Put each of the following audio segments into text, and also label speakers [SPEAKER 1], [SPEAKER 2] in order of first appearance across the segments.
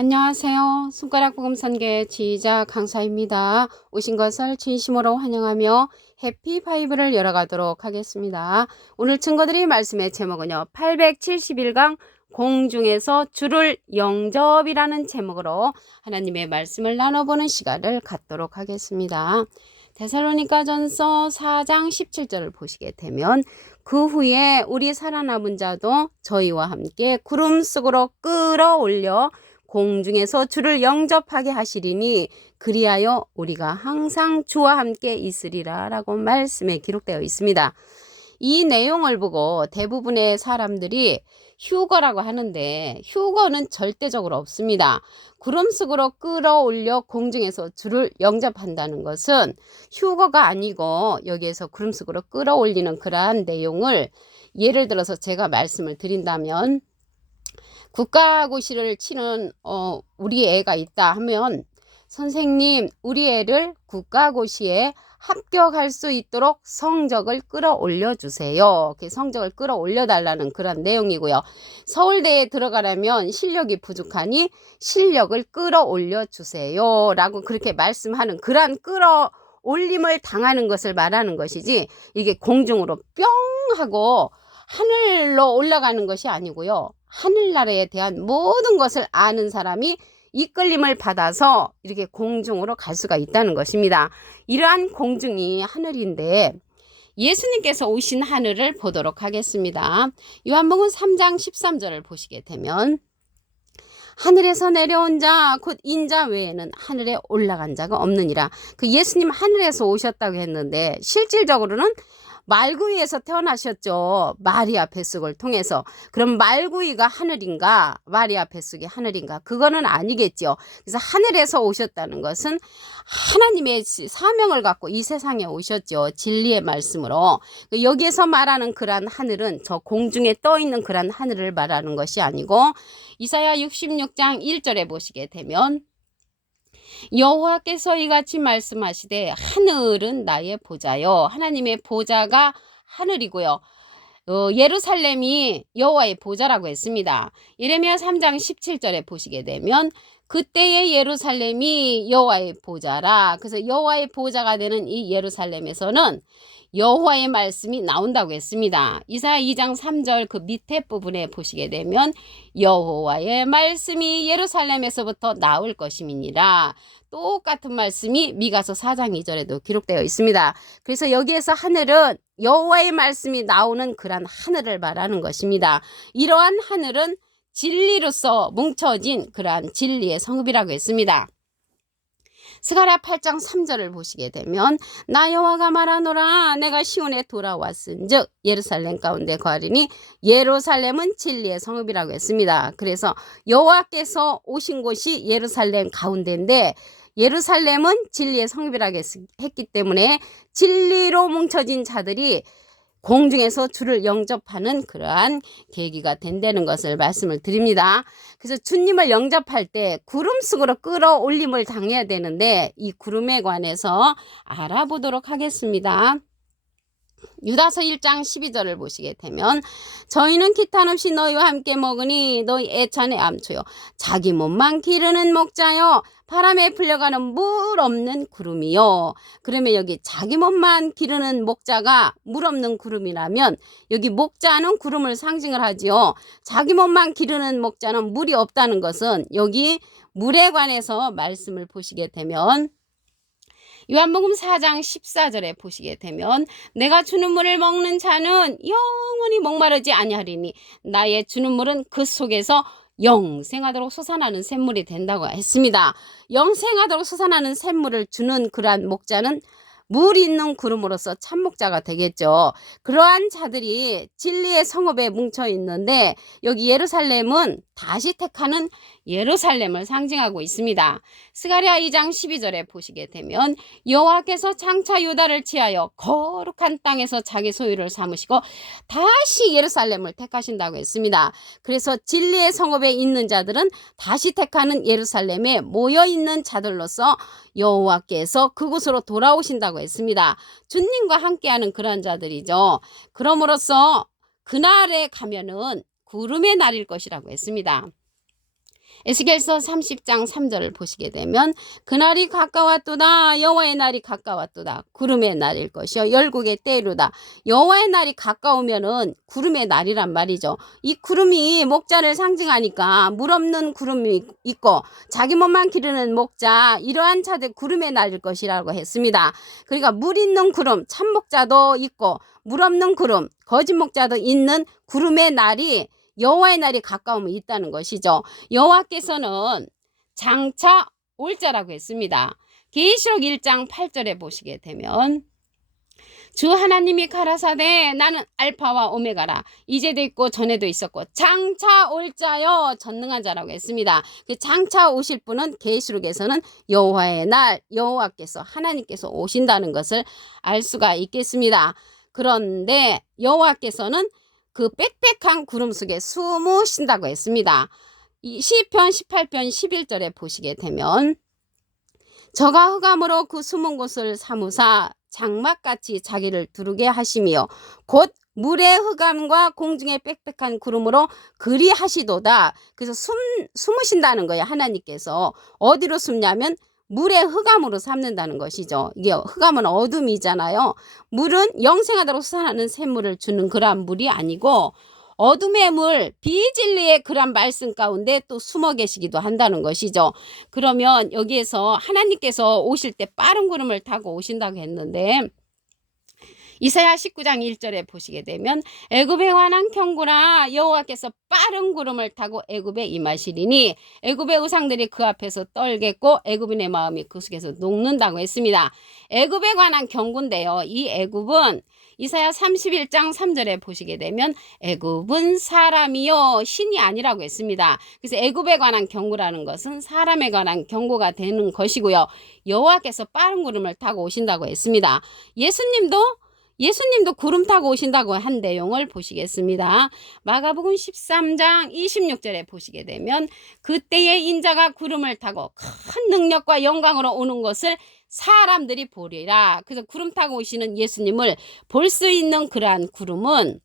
[SPEAKER 1] 안녕하세요. 손가락 복음 선계 지휘자 강사입니다. 오신 것을 진심으로 환영하며 해피 파이브를 열어가도록 하겠습니다. 오늘 증거드릴 말씀의 제목은요. 871강 공중에서 주를 영접이라는 제목으로 하나님의 말씀을 나눠보는 시간을 갖도록 하겠습니다. 데살로니가전서 4장 17절을 보시게 되면 그 후에 우리 살아남은 자도 저희와 함께 구름 속으로 끌어올려 공중에서 주를 영접하게 하시리니 그리하여 우리가 항상 주와 함께 있으리라 라고 말씀에 기록되어 있습니다. 이 내용을 보고 대부분의 사람들이 휴거라고 하는데 휴거는 절대적으로 없습니다. 구름 속으로 끌어올려 공중에서 주를 영접한다는 것은 휴거가 아니고 여기에서 구름 속으로 끌어올리는 그러한 내용을 예를 들어서 제가 말씀을 드린다면 국가고시를 치는 어, 우리 애가 있다 하면 선생님 우리 애를 국가고시에 합격할 수 있도록 성적을 끌어올려 주세요. 그 성적을 끌어올려 달라는 그런 내용이고요. 서울대에 들어가려면 실력이 부족하니 실력을 끌어올려 주세요. 라고 그렇게 말씀하는 그러한 끌어올림을 당하는 것을 말하는 것이지 이게 공중으로 뿅 하고 하늘로 올라가는 것이 아니고요. 하늘나라에 대한 모든 것을 아는 사람이 이끌림을 받아서 이렇게 공중으로 갈 수가 있다는 것입니다. 이러한 공중이 하늘인데 예수님께서 오신 하늘을 보도록 하겠습니다. 요한복음 3장 13절을 보시게 되면 하늘에서 내려온 자, 곧 인자 외에는 하늘에 올라간 자가 없느니라. 그 예수님 하늘에서 오셨다고 했는데, 실질적으로는 말구이에서 태어나셨죠. 마리아 뱃속을 통해서. 그럼 말구이가 하늘인가? 마리아 뱃속이 하늘인가? 그거는 아니겠죠. 그래서 하늘에서 오셨다는 것은 하나님의 사명을 갖고 이 세상에 오셨죠. 진리의 말씀으로. 여기에서 말하는 그러한 하늘은 저 공중에 떠 있는 그러한 하늘을 말하는 것이 아니고 이사야 66장 1절에 보시게 되면 여호와께서 이같이 말씀하시되 하늘은 나의 보좌요 하나님의 보좌가 하늘이고요. 어, 예루살렘이 여호와의 보좌라고 했습니다. 예레미야 3장 17절에 보시게 되면 그때의 예루살렘이 여호와의 보좌라. 그래서 여호와의 보좌가 되는 이 예루살렘에서는 여호와의 말씀이 나온다고 했습니다. 이사 2장 3절 그 밑에 부분에 보시게 되면 여호와의 말씀이 예루살렘에서부터 나올 것임이니라. 똑같은 말씀이 미가서 4장 2절에도 기록되어 있습니다. 그래서 여기에서 하늘은 여호와의 말씀이 나오는 그러한 하늘을 말하는 것입니다. 이러한 하늘은 진리로서 뭉쳐진 그러한 진리의 성읍이라고 했습니다. 스가랴 8장 3절을 보시게 되면 나 여호와가 말하노라 내가 시온에 돌아왔은즉 예루살렘 가운데 거하리니 예루살렘은 진리의 성읍이라고 했습니다. 그래서 여호와께서 오신 곳이 예루살렘 가운데인데 예루살렘은 진리의 성읍이라고 했기 때문에 진리로 뭉쳐진 자들이 공중에서 주를 영접하는 그러한 계기가 된다는 것을 말씀을 드립니다. 그래서 주님을 영접할 때 구름 속으로 끌어올림을 당해야 되는데 이 구름에 관해서 알아보도록 하겠습니다. 유다서 1장 12절을 보시게 되면 저희는 기탄 없이 너희와 함께 먹으니 너희 애찬의 암초요. 자기 몸만 기르는 목자요. 바람에 풀려가는 물 없는 구름이요. 그러면 여기 자기 몸만 기르는 목자가 물 없는 구름이라면 여기 목자는 구름을 상징을 하지요. 자기 몸만 기르는 목자는 물이 없다는 것은 여기 물에 관해서 말씀을 보시게 되면 요한복음 4장 14절에 보시게 되면 내가 주는 물을 먹는 자는 영원히 목마르지 아니하리니 나의 주는 물은 그 속에서 영생하도록 솟아나는 샘물이 된다고 했습니다. 영생하도록 솟아나는 샘물을 주는 그러한 목자는 물 있는 구름으로서 참목자가 되겠죠. 그러한 자들이 진리의 성읍에 뭉쳐 있는데 여기 예루살렘은 다시 택하는 예루살렘을 상징하고 있습니다. 스가랴 2장 12절에 보시게 되면 여호와께서 장차 유다를 취하여 거룩한 땅에서 자기 소유를 삼으시고 다시 예루살렘을 택하신다고 했습니다. 그래서 진리의 성읍에 있는 자들은 다시 택하는 예루살렘에 모여 있는 자들로서 여호와께서 그곳으로 돌아오신다고 했습니다. 주님과 함께하는 그런 자들이죠. 그럼으로써 그날에 가면은 구름의 날일 것이라고 했습니다. 에스겔서 30장 3절을 보시게 되면 그날이 가까웠도다 여호와의 날이 가까웠도다 구름의 날일 것이요 열국의 때이루다. 여호와의 날이 가까우면은 구름의 날이란 말이죠. 이 구름이 목자를 상징하니까 물 없는 구름이 있고 자기 몸만 기르는 목자 이러한 차들 구름의 날일 것이라고 했습니다. 그러니까 물 있는 구름 참목자도 있고 물 없는 구름 거짓 목자도 있는 구름의 날이 여호와의 날이 가까우면 있다는 것이죠. 여호와께서는 장차 올 자라고 했습니다. 계시록 1장 8절에 보시게 되면 주 하나님이 가라사대 나는 알파와 오메가라 이제도 있고 전에도 있었고 장차 올 자여 전능한 자라고 했습니다. 그 장차 오실 분은 계시록에서는 여호와의 날 여호와께서 하나님께서 오신다는 것을 알 수가 있겠습니다. 그런데 여호와께서는 그 빽빽한 구름 속에 숨으신다고 했습니다. 이 시편 18편 11절에 보시게 되면 저가 흑암으로 그 숨은 곳을 사무사 장막같이 자기를 두르게 하시며 곧 물의 흑암과 공중의 빽빽한 구름으로 그리하시도다. 그래서 숨 숨으신다는 거예요. 하나님께서 어디로 숨냐면 물의 흑암으로 삼는다는 것이죠. 이게 흑암은 어둠이잖아요. 물은 영생하도록 살아나는 샘물을 주는 그러한 물이 아니고 어둠의 물, 비진리의 그런 말씀 가운데 또 숨어 계시기도 한다는 것이죠. 그러면 여기에서 하나님께서 오실 때 빠른 구름을 타고 오신다고 했는데 이사야 19장 1절에 보시게 되면 애굽에 관한 경고라 여호와께서 빠른 구름을 타고 애굽에 임하시리니 애굽의 우상들이 그 앞에서 떨겠고 애굽인의 마음이 그 속에서 녹는다고 했습니다. 애굽에 관한 경고인데요. 이 애굽은 이사야 31장 3절에 보시게 되면 애굽은 사람이요 신이 아니라고 했습니다. 그래서 애굽에 관한 경고라는 것은 사람에 관한 경고가 되는 것이고요. 여호와께서 빠른 구름을 타고 오신다고 했습니다. 예수님도 예수님도 구름 타고 오신다고 한 내용을 보시겠습니다. 마가복음 13장 26절에 보시게 되면 그때의 인자가 구름을 타고 큰 능력과 영광으로 오는 것을 사람들이 보리라. 그래서 구름 타고 오시는 예수님을 볼 수 있는 그러한 구름은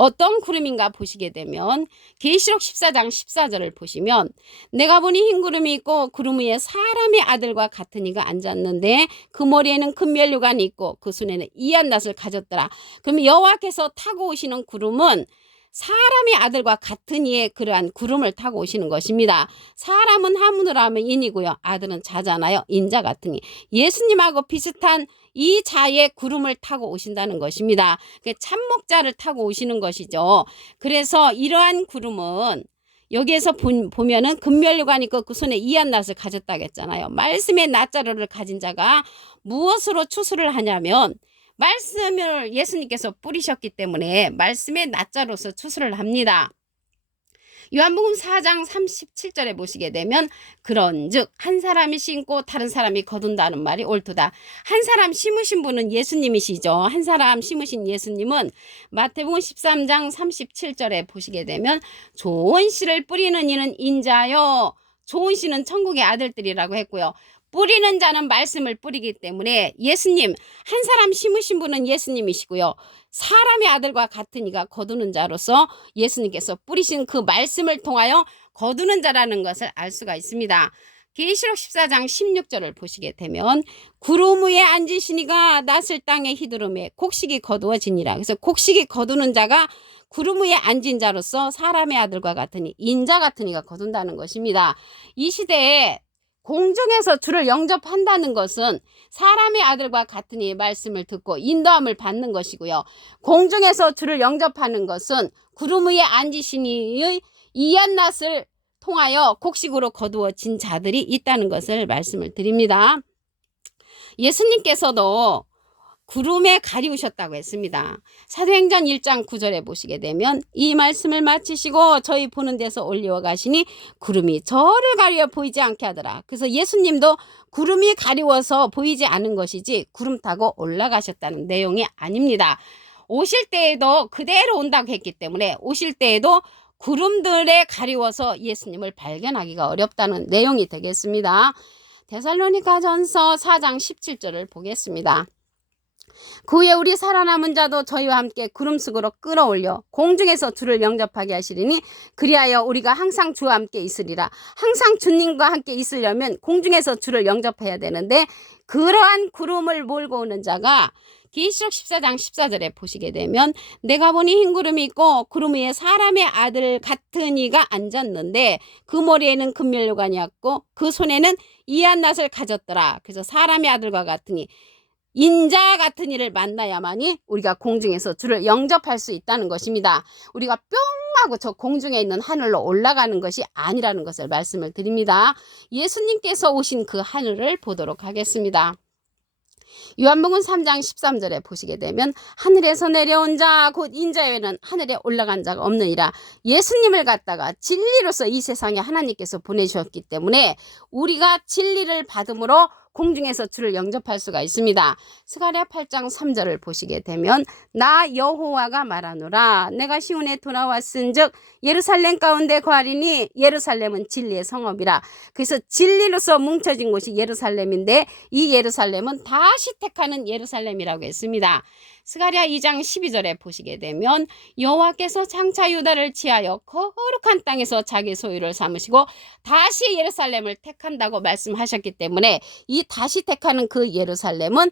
[SPEAKER 1] 어떤 구름인가 보시게 되면 계시록 14장 14절을 보시면 내가 보니 흰 구름이 있고 구름 위에 사람의 아들과 같은 이가 앉았는데 그 머리에는 큰 면류관이 있고 그 손에는 이한 낫을 가졌더라. 그럼 여호와께서 타고 오시는 구름은 사람의 아들과 같은 이의 그러한 구름을 타고 오시는 것입니다. 사람은 하문으로 하면 인이고요. 아들은 자잖아요. 인자 이. 예수님하고 비슷한 이 자의 구름을 타고 오신다는 것입니다. 그 참목자를 타고 오시는 것이죠. 그래서 이러한 구름은 여기에서 보, 보면은 금멸류관 있고 그 손에 이한 낫을 가졌다고 했잖아요. 말씀의 낫자루를 가진 자가 무엇으로 추수를 하냐면 말씀을 예수님께서 뿌리셨기 때문에 말씀의 낫자로서 추수를 합니다. 요한복음 4장 37절에 보시게 되면 그런즉 한 사람이 심고 다른 사람이 거둔다는 말이 옳도다. 한 사람 심으신 분은 예수님이시죠. 한 사람 심으신 예수님은 마태복음 13장 37절에 보시게 되면 좋은 씨를 뿌리는 이는 인자요. 좋은 씨는 천국의 아들들이라고 했고요. 뿌리는 자는 말씀을 뿌리기 때문에 예수님 한 사람 심으신 분은 예수님이시고요. 사람의 아들과 같은 이가 거두는 자로서 예수님께서 뿌리신 그 말씀을 통하여 거두는 자라는 것을 알 수가 있습니다. 계시록 14장 16절을 보시게 되면 구름 위에 앉으시니가 낯을 땅에 휘두르매 곡식이 거두어지니라. 그래서 곡식이 거두는 자가 구름 위에 앉은 자로서 사람의 아들과 같으니 인자 같은 이가 거둔다는 것입니다. 이 시대에 공중에서 주를 영접한다는 것은 사람의 아들과 이 말씀을 듣고 인도함을 받는 것이고요. 공중에서 주를 영접하는 것은 구름 위에 앉으신 이의 이한 낫을 통하여 곡식으로 거두어진 자들이 있다는 것을 말씀을 드립니다. 예수님께서도 구름에 가리우셨다고 했습니다. 사도행전 1장 9절에 보시게 되면 이 말씀을 마치시고 저희 보는 데서 올리어 가시니 구름이 저를 가리워 보이지 않게 하더라. 그래서 예수님도 구름이 가리워서 보이지 않은 것이지 구름 타고 올라가셨다는 내용이 아닙니다. 오실 때에도 그대로 온다고 했기 때문에 오실 때에도 구름들에 가리워서 예수님을 발견하기가 어렵다는 내용이 되겠습니다. 데살로니가 전서 4장 17절을 보겠습니다. 그 후에 우리 살아남은 자도 저희와 함께 구름 속으로 끌어올려 공중에서 주를 영접하게 하시리니 그리하여 우리가 항상 주와 함께 있으리라. 항상 주님과 함께 있으려면 공중에서 주를 영접해야 되는데 그러한 구름을 몰고 오는 자가 계시록 14장 14절에 보시게 되면 내가 보니 흰 구름이 있고 구름 위에 사람의 아들 같은 이가 앉았는데 그 머리에는 금면류관이었고 그 손에는 이한 낫을 가졌더라. 그래서 사람의 아들과 같으니 인자 같은 이를 만나야만이 우리가 공중에서 주를 영접할 수 있다는 것입니다. 우리가 뿅 하고 저 공중에 있는 하늘로 올라가는 것이 아니라는 것을 말씀을 드립니다. 예수님께서 오신 그 하늘을 보도록 하겠습니다. 요한복음 3장 13절에 보시게 되면 하늘에서 내려온 자 곧 인자에는 하늘에 올라간 자가 없느니라 예수님을 갖다가 진리로서 이 세상에 하나님께서 보내주셨기 때문에 우리가 진리를 받음으로 공중에서 주를 영접할 수가 있습니다. 스가랴 8장 3절을 보시게 되면 나 여호와가 말하노라 내가 시온에 돌아왔은즉 예루살렘 가운데 거하리니 예루살렘은 진리의 성읍이라 그래서 진리로서 뭉쳐진 곳이 예루살렘인데 이 예루살렘은 다시 택하는 예루살렘이라고 했습니다. 스가랴 2장 12절에 보시게 되면 여호와께서 장차 유다를 치하여 거룩한 땅에서 자기 소유를 삼으시고 다시 예루살렘을 택한다고 말씀하셨기 때문에 이 다시 택하는 그 예루살렘은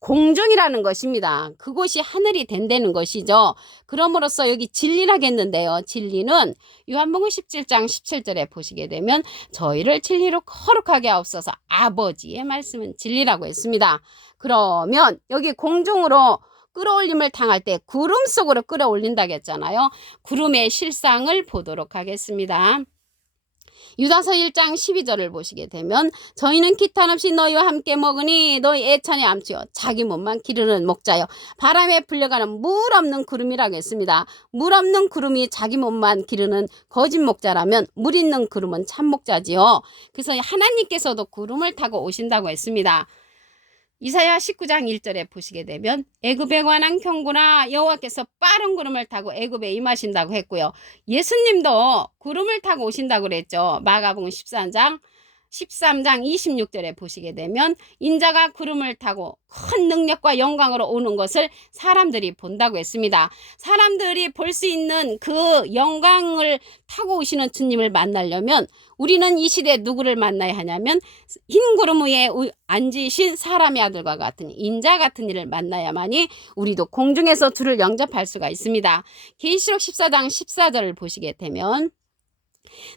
[SPEAKER 1] 공중이라는 것입니다. 그곳이 하늘이 된다는 것이죠. 그럼으로써 여기 진리라겠는데요. 진리는 요한복음 17장 17절에 보시게 되면 저희를 진리로 거룩하게 하옵소서 아버지의 말씀은 진리라고 했습니다. 그러면 여기 공중으로 끌어올림을 당할 때 구름 속으로 끌어올린다고 했잖아요. 구름의 실상을 보도록 하겠습니다. 유다서 1장 12절을 보시게 되면 저희는 기탄 없이 너희와 함께 먹으니 너희 애찬에 암치어 자기 몸만 기르는 목자여 바람에 불려가는 물 없는 구름이라고 했습니다. 물 없는 구름이 자기 몸만 기르는 거짓 목자라면 물 있는 구름은 참 목자지요. 그래서 하나님께서도 구름을 타고 오신다고 했습니다. 이사야 19장 1절에 보시게 되면 애굽에 관한 경고나 여호와께서 빠른 구름을 타고 애굽에 임하신다고 했고요. 예수님도 구름을 타고 오신다고 그랬죠. 마가복음 13장 13장 26절에 보시게 되면 인자가 구름을 타고 큰 능력과 영광으로 오는 것을 사람들이 본다고 했습니다. 사람들이 볼 수 있는 그 영광을 타고 오시는 주님을 만나려면 우리는 이 시대에 누구를 만나야 하냐면 흰 구름 위에 앉으신 사람의 아들과 같은 인자 같은 이를 만나야만이 우리도 공중에서 주를 영접할 수가 있습니다. 계시록 14장 14절을 보시게 되면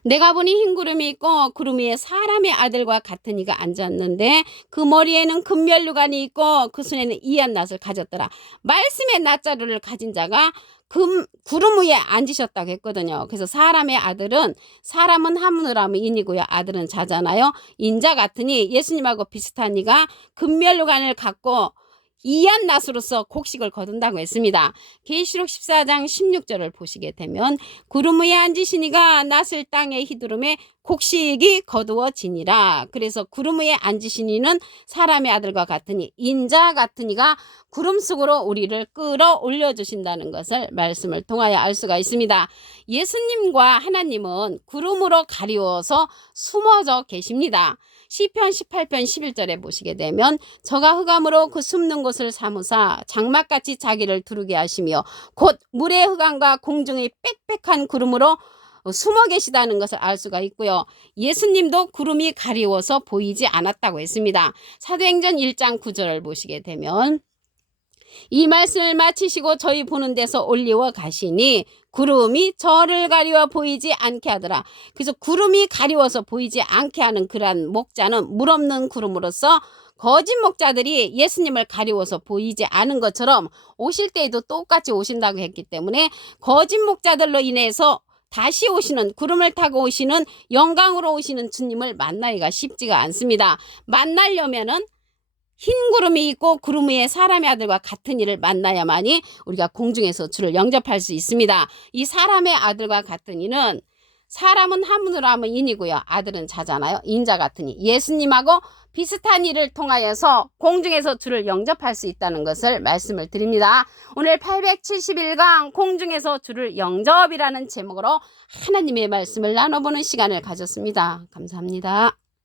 [SPEAKER 1] 내가 보니 흰 구름이 있고 구름 위에 사람의 아들과 같은 이가 앉았는데 그 머리에는 금면류관이 있고 그 손에는 이한 낫을 가졌더라. 말씀의 낫자루를 가진 자가 금, 구름 위에 앉으셨다고 했거든요. 그래서 사람의 아들은 사람은 하늘하면 인이고요. 아들은 자잖아요. 인자 같으니 예수님하고 비슷한 이가 금면류관을 갖고 이한 낫으로서 곡식을 거둔다고 했습니다. 계시록 14장 16절을 보시게 되면 구름 위에 앉으시니가 낫을 땅에 휘두름에 곡식이 거두어지니라. 그래서 구름 위에 앉으시니는 사람의 아들과 같으니 인자 같으니가 구름 속으로 우리를 끌어올려 주신다는 것을 말씀을 통하여 알 수가 있습니다. 예수님과 하나님은 구름으로 가리워서 숨어져 계십니다. 시편 18편 11절에 보시게 되면 저가 흑암으로 그 숨는 곳을 사무사 장막같이 자기를 두르게 하시며 곧 물의 흑암과 공중의 빽빽한 구름으로 숨어 계시다는 것을 알 수가 있고요. 예수님도 구름이 가리워서 보이지 않았다고 했습니다. 사도행전 1장 9절을 보시게 되면 이 말씀을 마치시고 저희 보는 데서 올리워 가시니 구름이 저를 가리워 보이지 않게 하더라. 그래서 구름이 가리워서 보이지 않게 하는 그러한 목자는 물 없는 구름으로서 거짓 목자들이 예수님을 가리워서 보이지 않은 것처럼 오실 때에도 똑같이 오신다고 했기 때문에 거짓 목자들로 인해서 다시 오시는 구름을 타고 오시는 영광으로 오시는 주님을 만나기가 쉽지가 않습니다. 만나려면은 흰 구름이 있고 구름 위에 사람의 아들과 같은 이를 만나야만이 우리가 공중에서 주를 영접할 수 있습니다. 이 사람의 아들과 같은 이는 사람은 하문으로 하면 인이고요. 아들은 자잖아요. 인자 같으니 예수님하고 비슷한 일을 통하여서 공중에서 주를 영접할 수 있다는 것을 말씀을 드립니다. 오늘 871강 공중에서 주를 영접이라는 제목으로 하나님의 말씀을 나눠보는 시간을 가졌습니다. 감사합니다.